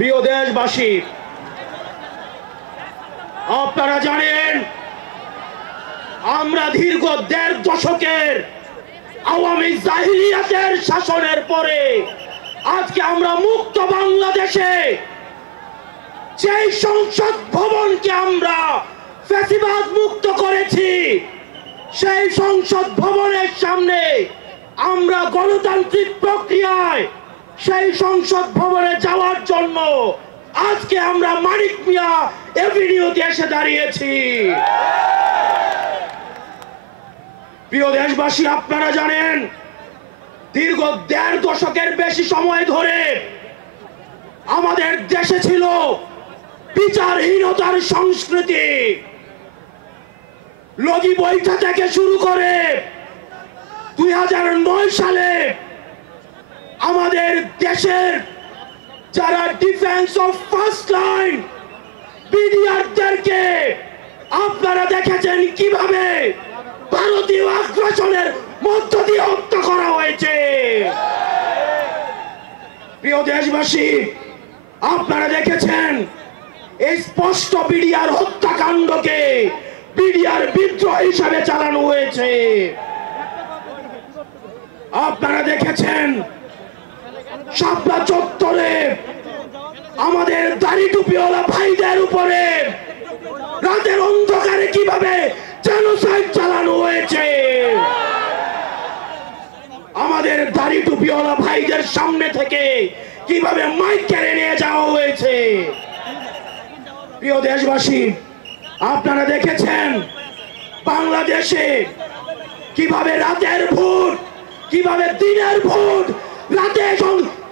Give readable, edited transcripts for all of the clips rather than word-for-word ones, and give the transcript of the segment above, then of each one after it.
প্রিয় দেশবাসী, আপনারা জানেন আমরা দীর্ঘ ১.৫ দশকের আওয়ামী জাহিলিয়াতের শাসনের পরে আজকে আমরা মুক্ত বাংলাদেশে যেই সংসদ ভবনকে আমরা ফ্যাসিবাদ মুক্ত করেছি, সেই সংসদ ভবনের সামনে আমরা গণতান্ত্রিক প্রক্রিয়ায় সেই সংসদ ভবনে যাওয়ার জন্য আজকে আমরা মানিক মিয়া এভিনিউতে এসে দাঁড়িয়েছি। প্রিয় দেশবাসী, আপনারা জানেন দীর্ঘ ১.৫ দশকের বেশি সময় ধরে আমাদের দেশে ছিল বিচারহীনতার সংস্কৃতি। লগি বৈঠা থেকে শুরু করে ২০০৯ সালে আমাদের দেশের যারা ডিফেন্স অফ ফার্স্ট লাইন বিডিআরদেরকে আপনারা দেখেছেন কিভাবে ভারতীয় আগ্রাসনের মধ্য দিয়ে হত্যা করা হয়েছে। প্রিয় দেশবাসী, আপনারা দেখেছেন এই স্পষ্ট বিডিআর হত্যাকাণ্ডকে বিডিআর বিদ্রোহ হিসাবে চালানো হয়েছে। আপনারা দেখেছেন শাপলা চত্বরে আমাদের দাড়ি টুপিওয়ালা ভাইদের উপরে রাতের অন্ধকারে কিভাবে জেনোসাইড চালানো হয়েছে। আমাদের দাড়ি টুপিওয়ালা ভাইদের সামনে থেকে কিভাবে মাইক কেড়ে নিয়ে যাওয়া হয়েছে। প্রিয় দেশবাসী, আপনারা দেখেছেন বাংলাদেশে কিভাবে রাতের ভোট, কিভাবে দিনের ভোট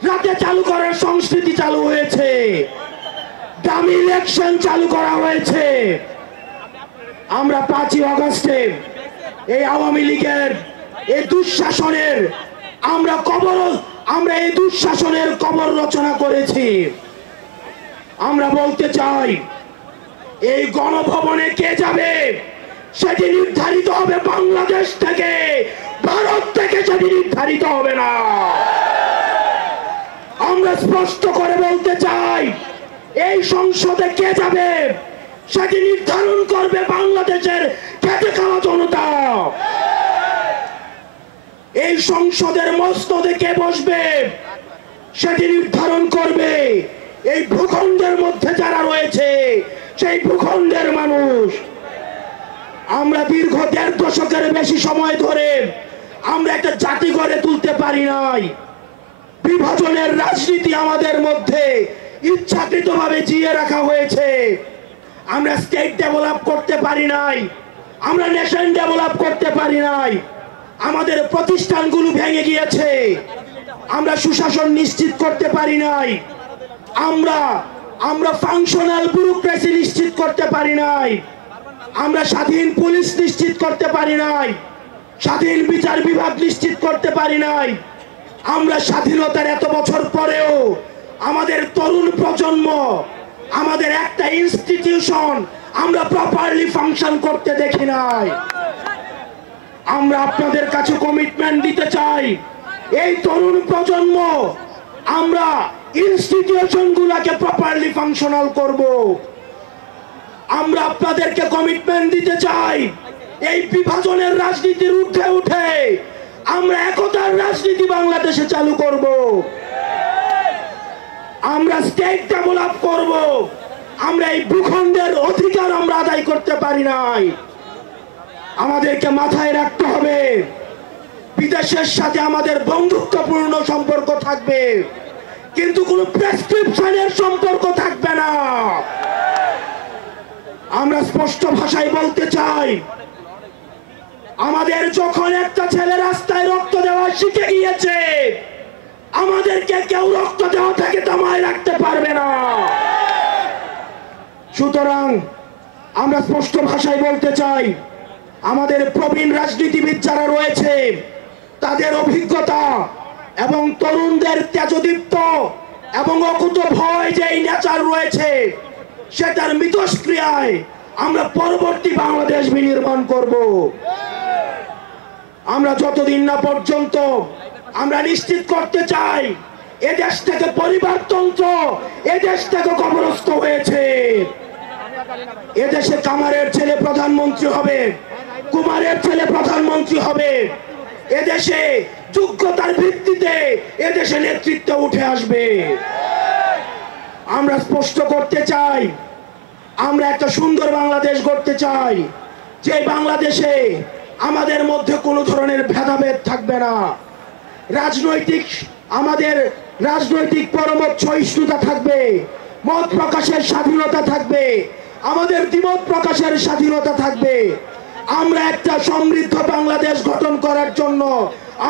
রাতে চালু করার সংস্কৃতি চালু হয়েছে, ডামি ইলেকশন চালু করা হয়েছে। আমরা ৫ই আগস্টে এই আওয়ামী লীগের এই দুঃশাসনের আমরা এই দুঃশাসনের কবর রচনা করেছি। আমরা বলতে চাই, এই গণভবনে কে যাবে সেটি নির্ধারিত হবে বাংলাদেশ থেকে, ভারত থেকে সেটি নির্ধারিত হবে না। আমরা স্পষ্ট করে বলতে চাই, এই সংসদে কে যাবে সেটি নির্ধারণ করবে বাংলাদেশের খেটে খাওয়া জনতা। এই সংসদের মসনদে কে বসবে সেটি নির্ধারণ করবে এই ভূখণ্ডের মধ্যে যারা রয়েছে সেই ভূখণ্ডের মানুষ। আমরা দীর্ঘ ১.৫ দশকের বেশি সময় ধরে আমরা একটা জাতি গড়ে তুলতে পারি নাই। বিভাজনের রাজনীতি আমাদের মধ্যে ইচ্ছাকৃতভাবে জিয়ে রাখা হয়েছে। আমরা স্টেট ডেভেলপ করতে পারি নাই, আমরা নেশন ডেভেলপ করতে পারি নাই। আমাদের প্রতিষ্ঠানগুলো ভেঙে গিয়েছে, আমরা সুশাসন নিশ্চিত করতে পারি নাই, আমরা ফাংশনাল ব্যুরোক্রেসি নিশ্চিত করতে পারি নাই, আমরা স্বাধীন পুলিশ নিশ্চিত করতে পারি নাই, স্বাধীন বিচার বিভাগ নিশ্চিত করতে পারি নাই। আমরা স্বাধীনতার এত বছর পরেও আমাদের তরুণ প্রজন্ম, আমাদের একটা ইনস্টিটিউশন আমরা প্রপারলি ফাংশন করতে দেখি নাই। আমরা আপনাদের কাছে কমিটমেন্ট দিতে চাই, এই তরুণ প্রজন্ম আমরা ইনস্টিটিউশন গুলাকে প্রপারলি ফাংশনাল করব। আমরা আপনাদেরকে কমিটমেন্ট দিতে চাই, এই বিভাজনের রাজনীতির ঊর্ধ্বে উঠে আমরা একতার রাজনীতি বাংলাদেশে চালু করব। আমরা স্টেট ডেভেলপ করব। আমরা এই ভূখণ্ডের অধিকার আমরা আদায় করতে পারি নাই। আমাদেরকে মাথায় রাখতে হবে, বিদেশের সাথে আমাদের বন্ধুত্বপূর্ণ সম্পর্ক থাকবে, কিন্তু কোনো প্রেসক্রিপশনের সম্পর্ক থাকবে না। আমরা স্পষ্ট ভাষায় বলতে চাই, আমাদের যখন একটা ছেলে রাস্তায় রক্ত দেওয়া শিখে গিয়েছে, আমাদেরকে কেউ রক্ত দেওয়া থেকে থামায় রাখতে পারবে না। সুতরাং আমরা স্পষ্ট ভাষায় বলতে চাই, আমাদের প্রবীণ রাজনীতিবিদ যারা রয়েছে তাদের অভিজ্ঞতা এবং তরুণদের তেজদীপ্ত এবং অকুত ভয় যে নেচার রয়েছে, সেটার মিথস্ক্রিয়ায় আমরা পরবর্তী বাংলাদেশ বিনির্মাণ করব। আমরা যতদিন না পর্যন্ত আমরা নিশ্চিত করতে চাই এদেশ থেকে পরিবারতন্ত্র, এদেশ থেকে কবরস্থ হয়েছে। এদেশে কামারের ছেলে প্রধানমন্ত্রী হবে, কুমারের ছেলে প্রধানমন্ত্রী হবে। এদেশে যোগ্যতার ভিত্তিতে এদেশে নেতৃত্ব উঠে আসবে। আমরা স্পষ্ট করতে চাই, আমরা একটা সুন্দর বাংলাদেশ গড়তে চাই, যে বাংলাদেশে আমাদের মধ্যে কোনো ধরনের ভেদাভেদ থাকবে না। আমাদের রাজনৈতিক পরমত সহিষ্ণুতা থাকবে, মত প্রকাশের স্বাধীনতা থাকবে, আমাদের দ্বিমত প্রকাশের স্বাধীনতা থাকবে। আমরা একটা সমৃদ্ধ বাংলাদেশ গঠন করার জন্য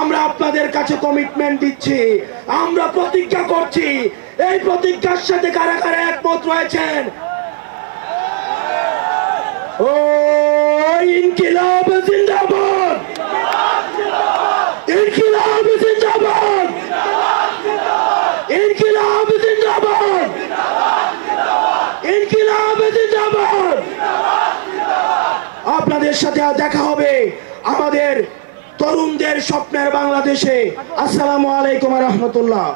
আমরা আপনাদের কাছে কমিটমেন্ট দিচ্ছি, আমরা প্রতিজ্ঞা করছি। এই প্রতিজ্ঞার সাথে কারা কারা একমত রয়েছেন? ও ইনকিলাব জিন্দাবাদ, ইনকিলাব জিন্দাবাদ, ইনকিলাব জিন্দাবাদ, ইনকিলাব জিন্দাবাদ। আপনাদের সাথে দেখা হবে আমাদের তরুণদের স্বপ্নের বাংলাদেশে। আসসালামু আলাইকুম ওয়া রাহমাতুল্লাহ।